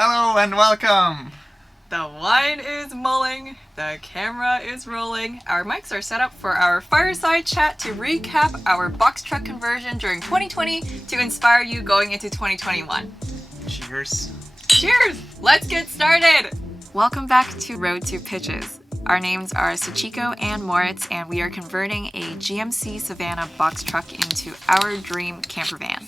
Hello and welcome! The wine is mulling, the camera is rolling, our mics are set up for our fireside chat to recap our box truck conversion during 2020 to inspire you going into 2021. Cheers. Cheers! Let's get started! Welcome back to Road to Pitches. Our names are Chiko and Moritz, and we are converting a GMC Savana box truck into our dream camper van.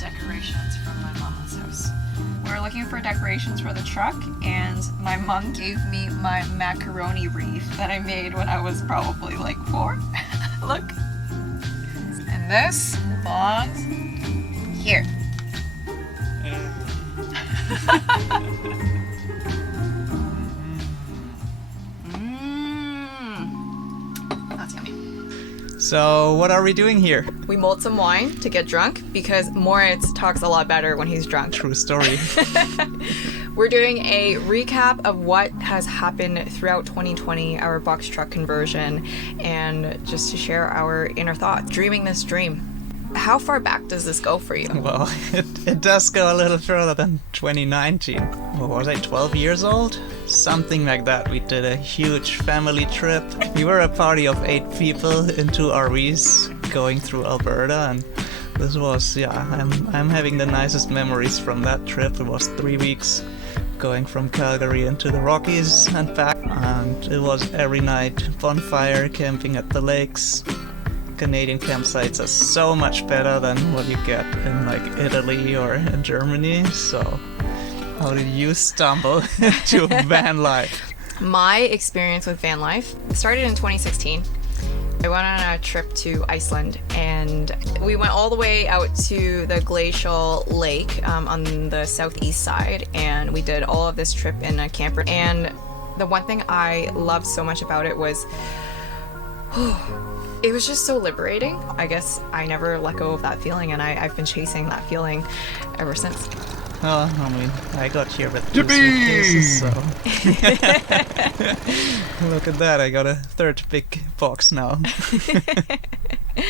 Decorations from my mama's house. We're looking for decorations for the truck, and my mom gave me my macaroni wreath that I made when I was probably like 4. Look. And this belongs here. That's yummy. So, what are we doing here? We mulled some wine to get drunk because Moritz talks a lot better when he's drunk. True story. We're doing a recap of what has happened throughout 2020, our box truck conversion, and just to share our inner thoughts, dreaming this dream. How far back does this go for you? Well, it does go a little further than 2019. What was I, 12 years old? Something like that. We did a huge family trip. We were a party of 8 people in 2 RVs going through Alberta, and this was, I'm having the nicest memories from that trip. It was 3 weeks going from Calgary into the Rockies and back, and it was every night bonfire, camping at the lakes. Canadian campsites are so much better than what you get in like Italy or in Germany. So how did you stumble into van life? My experience with van life started in 2016. I went on a trip to Iceland, and we went all the way out to the glacial lake on the southeast side, and we did all of this trip in a camper. And the one thing I loved so much about it was it was just so liberating. I guess I never let go of that feeling, and I've been chasing that feeling ever since. Well, I mean, I got here with 2 suitcases, so... Look at that, I got a 3rd big box now.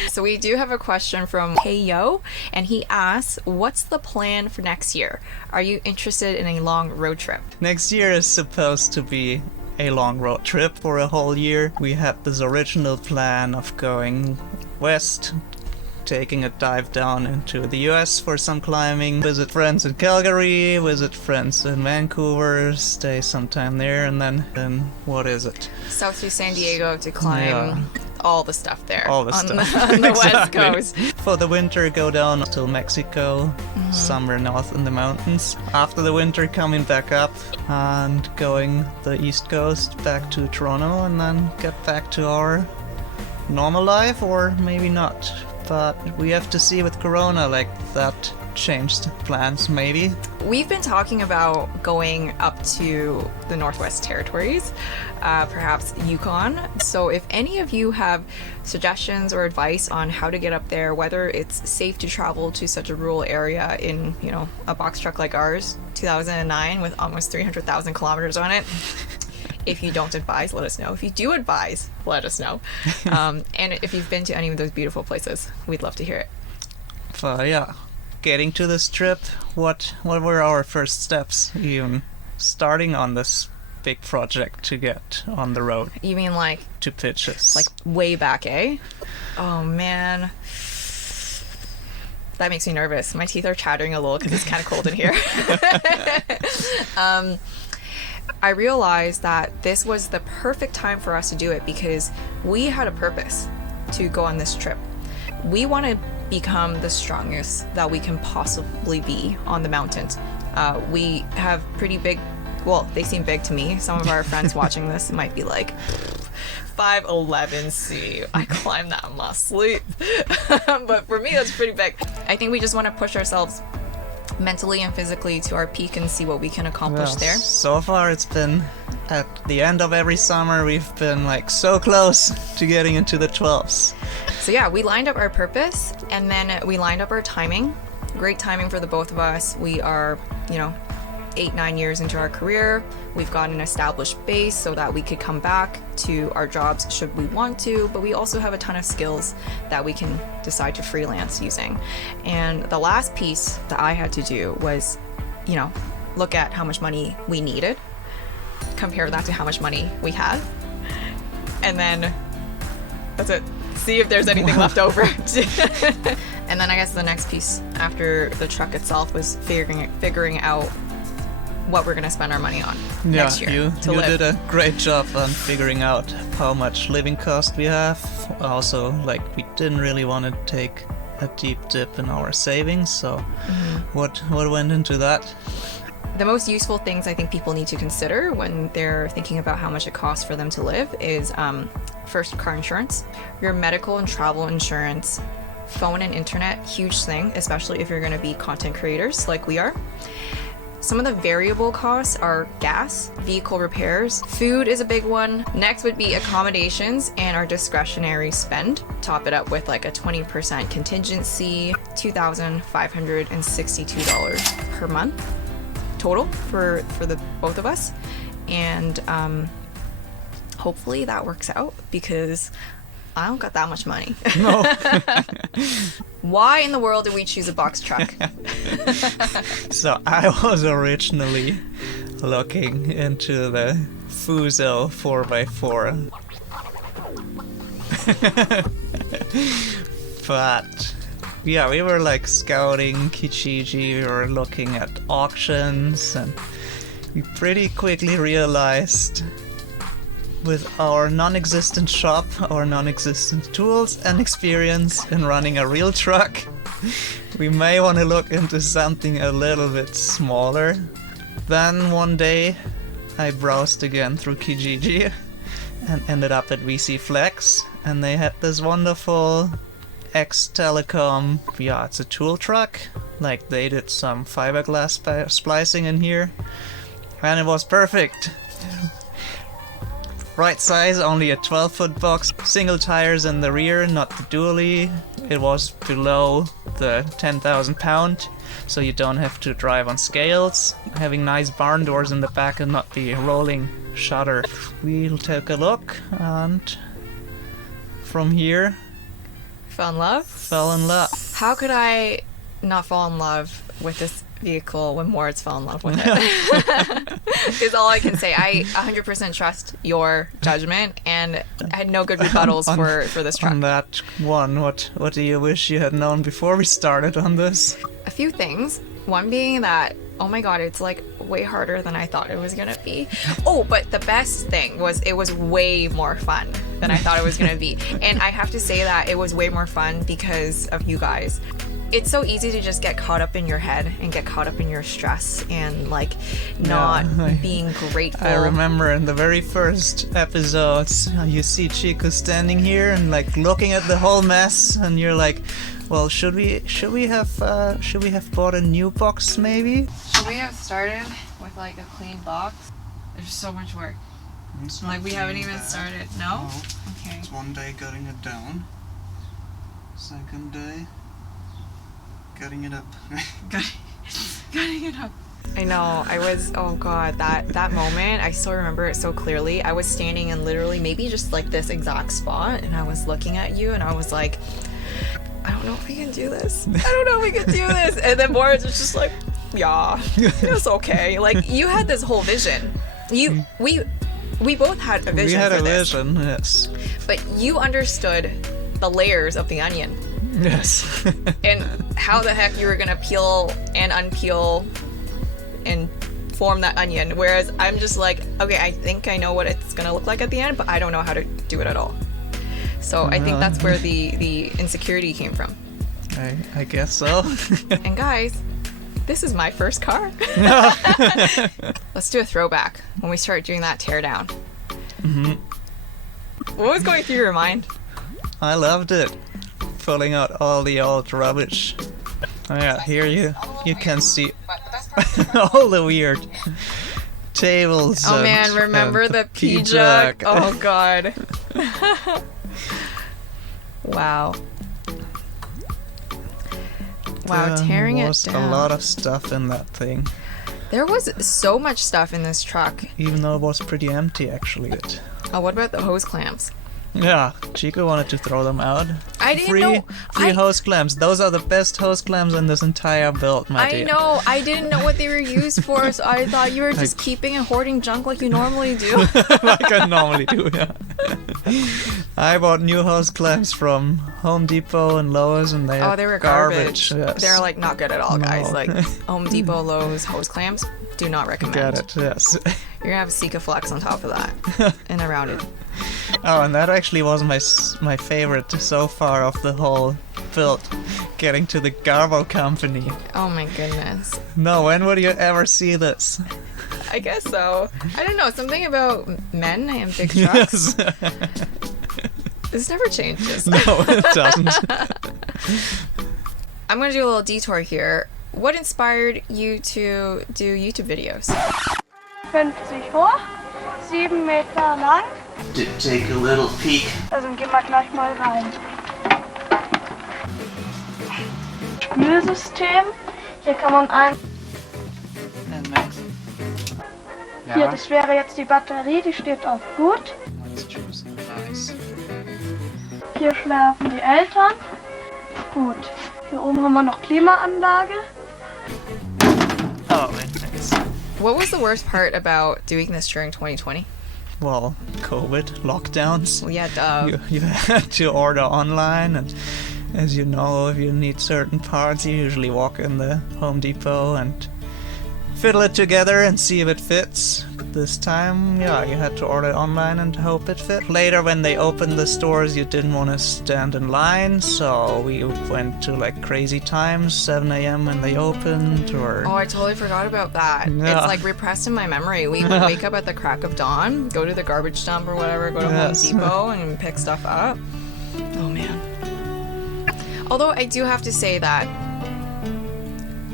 So we do have a question from Heyo, and he asks, what's the plan for next year? Are you interested in a long road trip? Next year is supposed to be a long road trip for a whole year. We had this original plan of going west, taking a dive down into the US for some climbing, visit friends in Calgary, visit friends in Vancouver, stay some time there, and then what is it? South to San Diego to climb all the stuff there. All the stuff. On the Exactly. West Coast. For the winter, go down till Mexico, somewhere north in the mountains. After the winter, coming back up and going the East Coast back to Toronto, and then get back to our normal life, or maybe not. But we have to see with Corona, like that changed plans maybe. We've been talking about going up to the Northwest Territories, perhaps Yukon. So if any of you have suggestions or advice on how to get up there, whether it's safe to travel to such a rural area in, a box truck like ours, 2009 with almost 300,000 kilometers on it. If you don't advise, let us know. If you do advise, let us know. And if you've been to any of those beautiful places, we'd love to hear it. But getting to this trip, what were our first steps even starting on this big project to get on the road? You mean like to Pitches? Like way back, eh? Oh man. That makes me nervous. My teeth are chattering a little because it's kind of cold in here. I realized that this was the perfect time for us to do it because we had a purpose to go on this trip. We want to become the strongest that we can possibly be on the mountains. We have pretty big, well, they seem big to me. Some of our friends watching this might be like, 5'11", I climbed that in my sleep. But for me, that's pretty big. I think we just want to push ourselves mentally and physically to our peak and see what we can accomplish there. So far it's been at the end of every summer we've been like so close to getting into the 12s. So yeah, we lined up our purpose and then we lined up our timing. Great timing for the both of us. We are, 8-9 years into our career. We've got an established base so that we could come back to our jobs should we want to, but we also have a ton of skills that we can decide to freelance using. And the last piece that I had to do was, look at how much money we needed, compare that to how much money we had, and then that's it. See if there's anything left over. And then I guess the next piece after the truck itself was figuring out what we're gonna spend our money on next year. You did a great job on figuring out how much living cost we have. Also, we didn't really want to take a deep dip in our savings, so what went into that? The most useful things I think people need to consider when they're thinking about how much it costs for them to live is first, car insurance, your medical and travel insurance, phone and internet, huge thing, especially if you're going to be content creators like we are. Some of the variable costs are gas, vehicle repairs, food is a big one. Next would be accommodations and our discretionary spend. Top it up with like a 20% contingency, $2,562 per month total for the both of us. And hopefully that works out because I don't got that much money. No. Why in the world did we choose a box truck? So I was originally looking into the Fuso 4x4. But yeah, we were scouting Kijiji, we were looking at auctions, and we pretty quickly realized with our non-existent shop, our non-existent tools and experience in running a real truck, we may want to look into something a little bit smaller. Then one day I browsed again through Kijiji and ended up at VC Flex, and they had this wonderful X-Telecom, it's a tool truck, they did some fiberglass splicing in here, and it was perfect. Right size, only a 12-foot box, single tires in the rear, not the dually. It was below the 10,000 pound, so you don't have to drive on scales. Having nice barn doors in the back and not the rolling shutter. We'll take a look, and from here, Fell in love? Fell in love. How could I not fall in love with this vehicle when Moritz fell in love with it? Is all I can say. I 100% trust your judgment, and I had no good rebuttals for this truck. On that one, what do you wish you had known before we started on this? A few things. One being that, oh my god, it's way harder than I thought it was gonna be. Oh, but the best thing was it was way more fun than I thought it was gonna be. And I have to say that it was way more fun because of you guys. It's so easy to just get caught up in your head and get caught up in your stress and not being grateful. I remember in the very first episodes, you see Chiko standing here and looking at the whole mess, and you're like, well, should we have bought a new box maybe? Should we have started with a clean box? There's so much work. We haven't even started. No? Okay. It's one day gutting it down. Second day, gutting it up. Gutting it up. I know. I was, oh god, that moment, I still remember it so clearly. I was standing in literally maybe just this exact spot, and I was looking at you, and I was like, I don't know if we can do this. I don't know if we can do this. And then Moritz was just yeah, it's okay. You had this whole vision. We both had a vision. We had for a this, vision, yes. But you understood the layers of the onion. Yes. And how the heck you were gonna peel and unpeel and form that onion. Whereas I'm just okay, I think I know what it's gonna look like at the end, but I don't know how to do it at all. So I think that's where the insecurity came from. I guess so. And guys, this is my first car. Let's do a throwback when we start doing that teardown. Mm-hmm. What was going through your mind? I loved it. Pulling out all the old rubbish. Oh yeah, here you can see all the weird. tables. Oh and, man, remember and the pea jug? Oh god. Wow. Wow, tearing it was down. a lot of stuff in that thing. There was so much stuff in this truck. Even though it was pretty empty, actually. Oh, what about the hose clamps? Yeah, Chiko wanted to throw them out. I didn't know. Free hose clamps. Those are the best hose clamps in this entire build, my dear. I know. I didn't know what they were used for, so I thought you were just keeping and hoarding junk like you normally do. Like I normally do, yeah. I bought new hose clamps from Home Depot and Lowe's, and they were garbage. Yes. They're like not good at all, guys. No. Like Home Depot, Lowe's hose clamps, do not recommend. Get it? Yes. You're gonna have Sika Flex on top of that, and around it. Oh, and that actually was my favorite so far of the whole build, getting to the Garbo company. Oh my goodness. No, when would you ever see this? I guess so. I don't know, something about men and big trucks. Yes. This never changes. No, it doesn't. I'm gonna do a little detour here. What inspired you to do YouTube videos? 50 hoch, 7 Meter lang. Take a little peek. Also gehen wir gleich mal rein. Spülsystem. Hier kann man And next. Hier, das wäre jetzt die Batterie, die steht auf gut. Let's choose. Nice. Hier schlafen die Eltern. Gut. Hier oben haben wir noch Klimaanlage. Oh, nice. What was the worst part about doing this during 2020? Well, COVID, lockdowns. Well, yeah, duh. You had to order online, and as you know, if you need certain parts, you usually walk in the Home Depot and fiddle it together and see if it fits. But this time, yeah, you had to order online and hope it fit. Later, when they opened the stores, you didn't want to stand in line, so we went to like crazy times, 7 a.m. when they opened, or... Oh, I totally forgot about that. Yeah. It's like repressed in my memory. We would wake up at the crack of dawn, go to the garbage dump or whatever, go to Yes. Home Depot and pick stuff up. Oh man. Although I do have to say that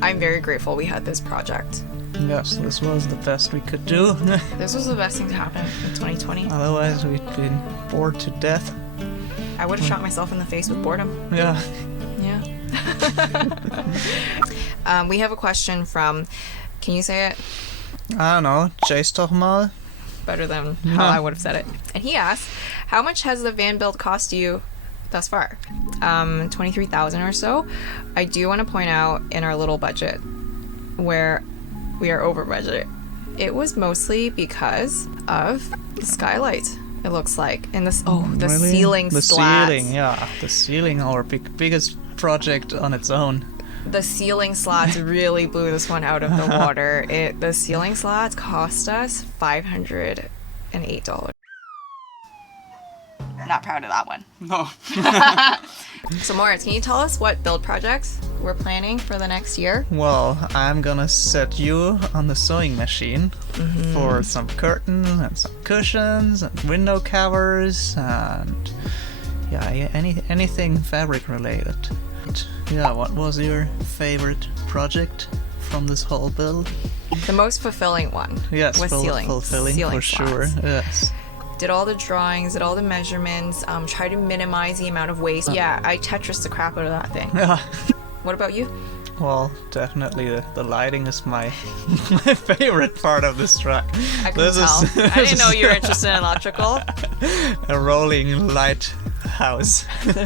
I'm very grateful we had this project. Yes, this was the best we could do. This was the best thing to happen in 2020. Otherwise, we'd been bored to death. I would have shot myself in the face with boredom. Yeah. Yeah. We have a question from, can you say it I don't know, Gierszewski mal. better than how I would have said it? And he asked, how much has the van build cost you thus far? 23,000 or so. I do want to point out in our little budget where we are over budget, it was mostly because of the skylight. It looks like, and this the Really? ceiling The slats. ceiling, yeah. The ceiling, our biggest project on its own. The ceiling slats really blew this one out of the water. The ceiling slats cost us $508. Not proud of that one. No. So Moritz, can you tell us what build projects we're planning for the next year? Well, I'm gonna set you on the sewing machine for some curtains and some cushions and window covers and yeah, anything fabric related. Yeah, what was your favorite project from this whole build? The most fulfilling one Yes, was ceiling fulfilling for sure. slats. Yes. Did all the drawings, did all the measurements, try to minimize the amount of waste. Yeah, I Tetris the crap out of that thing. Yeah. What about you? Well, definitely the lighting is my favorite part of this truck. I can tell. I didn't know you were interested in electrical. A rolling light house.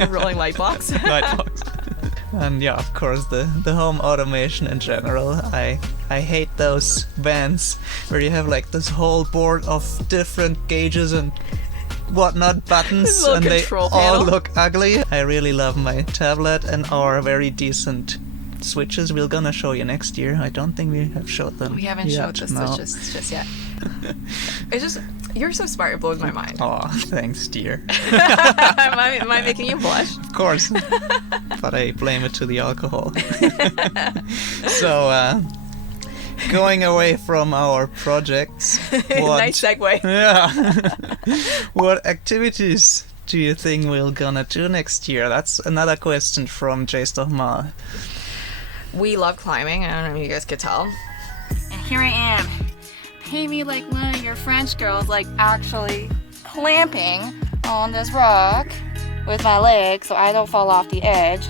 Rolling light box. Light box. And yeah, of course, the home automation in general. I hate those vans where you have like this whole board of different gauges and whatnot buttons, little and they control all panel. look ugly. I really love my tablet and our very decent switches we're gonna show you next year. I don't think we have showed them. We haven't yet, showed the no. switches just yet. It's just, you're so smart, it blows my mind. Aw, thanks, dear. am I making you blush? Of course. But I blame it to the alcohol. So, going away from our projects, what... Nice segue. Yeah. What activities do you think we're gonna do next year? That's another question from Gierszewski mal. We love climbing. I don't know if you guys could tell. And here I am, pay me like one of your French girls, like actually clamping on this rock with my leg so I don't fall off the edge.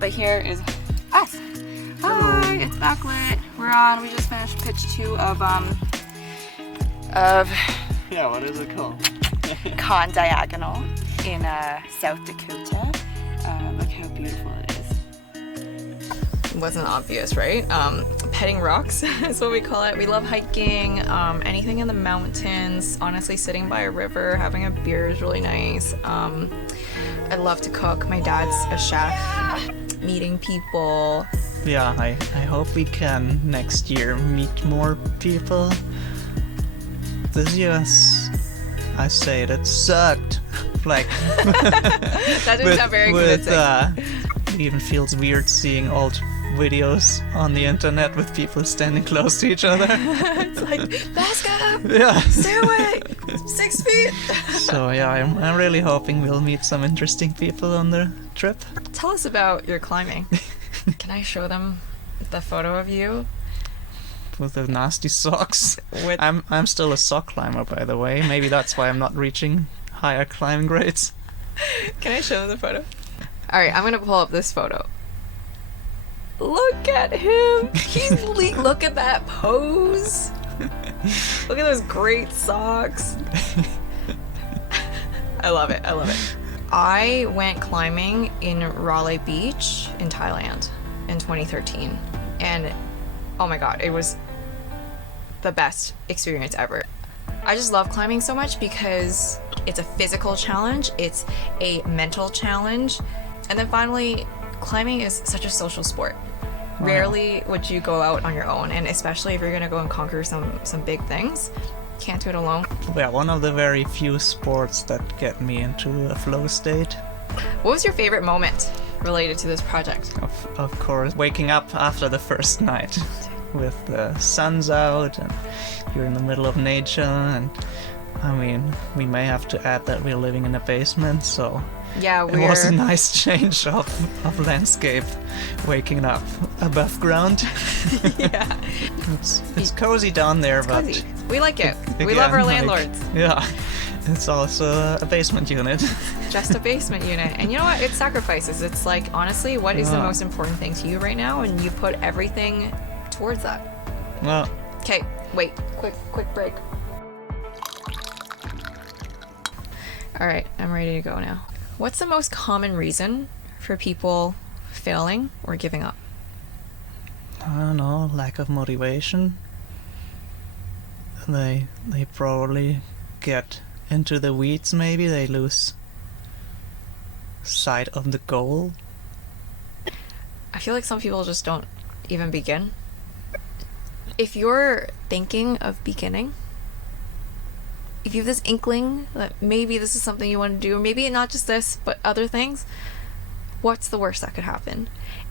But here is us. Hi, it's backlit. We're on. We just finished pitch 2 of Yeah, what is it called? Con Diagonal in South Dakota. Look how beautiful it is. Wasn't obvious, right? Petting rocks is what we call it. We love hiking, anything in the mountains. Honestly, sitting by a river, having a beer is really nice. I love to cook. My dad's a chef. Meeting people. Yeah, I hope we can next year meet more people. This year, I say it sucked. Like That didn't sound very convincing. It even feels weird seeing old videos on the internet with people standing close to each other. It's like, mask up! Yeah. Stay away! 6 feet! So yeah, I'm really hoping we'll meet some interesting people on the trip. Tell us about your climbing. Can I show them the photo of you? With the nasty socks. With- I'm still a sock climber, by the way. Maybe that's why I'm not reaching higher climbing grades. Can I show them the photo? Alright, I'm gonna pull up this photo. Look at him! Look at that pose! Look at those great socks! I love it, I love it. I went climbing in Railay Beach in Thailand in 2013. And oh my god, it was the best experience ever. I just love climbing so much because it's a physical challenge, it's a mental challenge, and then finally, climbing is such a social sport. Wow. Rarely would you go out on your own, and especially if you're gonna go and conquer some big things, can't do it alone. Yeah, one of the very few sports that get me into a flow state. What was your favorite moment related to this project? Of course, waking up after the first night with the sun's out and you're in the middle of nature, and I mean, we may have to add that we're living in a basement, so Yeah, it was a nice change of landscape, waking up above ground. Yeah. It's cozy down there, It's but cozy. We like it. We again, love our like, landlords. yeah, it's also a basement unit. Just a basement unit. And you know what? It's sacrifices. It's like, honestly, what is the Yeah. most important thing to you right now? And you put everything towards that. Well, Okay, wait. Quick break. All right, I'm ready to go now. What's the most common reason for people failing or giving up? I don't know, lack of motivation. They probably get into the weeds, maybe they lose sight of the goal. I feel like some people just don't even begin. If you're thinking of beginning, if you have this inkling that maybe this is something you want to do, or maybe not just this, but other things, what's the worst that could happen?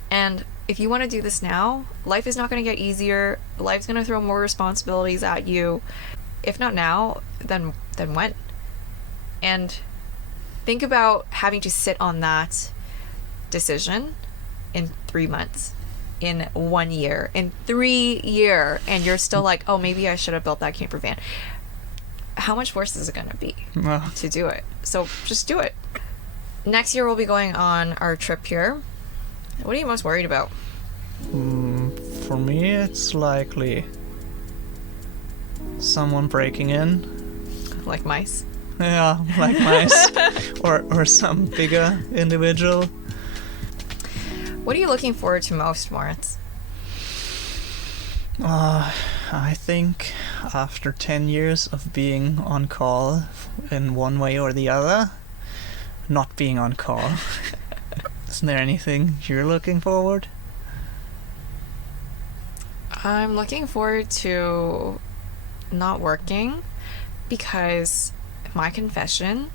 And if you want to do this now, life is not going to get easier. Life's going to throw more responsibilities at you. If not now, then when? And think about having to sit on that decision in 3 months, in 1 year, in 3 years, and you're still like, oh, maybe I should have built that camper van. How much worse is it going to be Well, to do it? So just do it. Next year we'll be going on our trip here. What are you most worried about? for me, it's likely someone breaking in. Like mice? Yeah, like mice, or some bigger individual. What are you looking forward to most, Moritz? I think after 10 years of being on call in one way or the other, not being on call, isn't there anything you're looking forward? I'm looking forward to not working, because my confession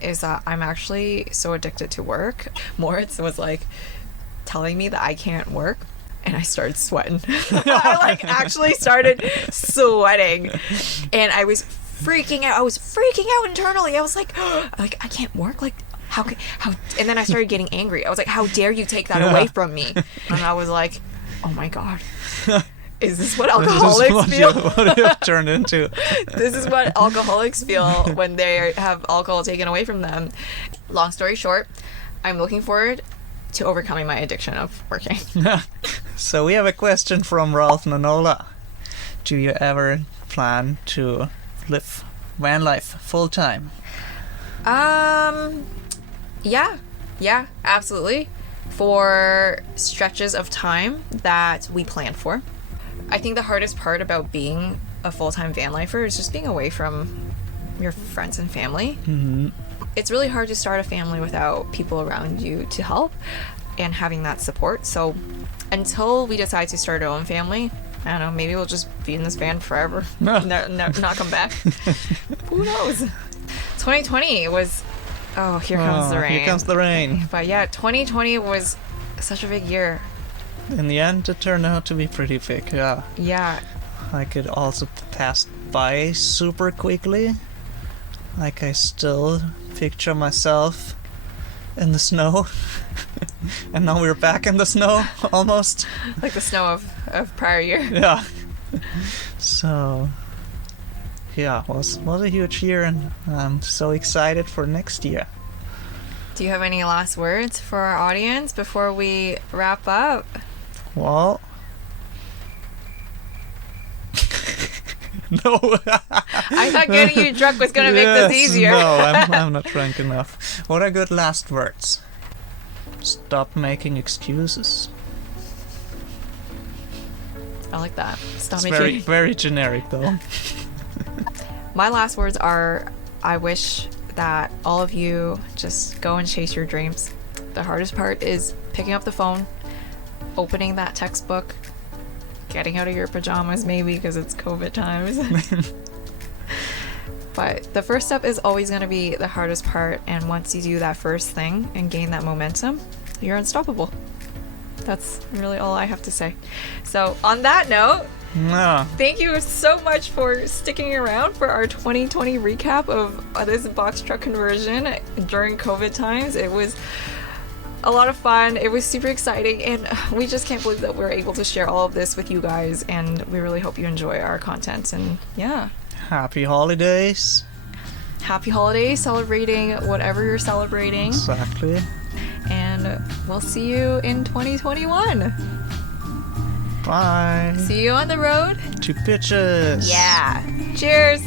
is that I'm actually so addicted to work. Moritz was like telling me that I can't work, and I started sweating. I like actually started sweating, and I was freaking out. I was freaking out internally. I was like I can't work. Like how? And then I started getting angry. I was like, how dare you take that away from me? And I was like, oh my god. Is this what This is alcoholics what feel? what you've turned into. This is what alcoholics feel when they have alcohol taken away from them. Long story short, I'm looking forward to overcoming my addiction of working. So we have a question from Ralph Nonola. Do you ever plan to live van life full time? Yeah, absolutely. For stretches of time that we plan for. I think the hardest part about being a full-time van lifer is just being away from your friends and family. Mm-hmm. It's really hard to start a family without people around you to help and having that support. So until we decide to start our own family, I don't know, maybe we'll just be in this van forever. Not come back. Who knows? 2020 was... Oh, here comes the rain. Here comes the rain. But yeah, 2020 was such a big year. In the end, it turned out to be pretty big, yeah. Yeah. Like, it also passed by super quickly. Like, I still picture myself in the snow. And now we're back in the snow, almost. Like the snow of prior year. Yeah. So... yeah, was a huge year, and I'm so excited for next year. Do you have any last words for our audience before we wrap up? Well... no. I thought getting you drunk was going to make this easier. No, I'm not drunk enough. What are good last words? Stop making excuses. I like that. Stop It's making... very generic, though. My last words are, I wish that all of you just go and chase your dreams. The hardest part is picking up the phone, opening that textbook, getting out of your pajamas maybe because it's COVID times. But the first step is always going to be the hardest part, and once you do that first thing and gain that momentum, you're unstoppable. That's really all I have to say. So on that note, No. thank you so much for sticking around for our 2020 recap of this box truck conversion during COVID times. It was a lot of fun. It was super exciting, and we just can't believe that we're able to share all of this with you guys, and we really hope you enjoy our content. And yeah, Happy holidays. happy holidays, celebrating whatever you're celebrating, Exactly. and we'll see you in 2021. Bye. See you on the road. To pitches. Yeah. Cheers.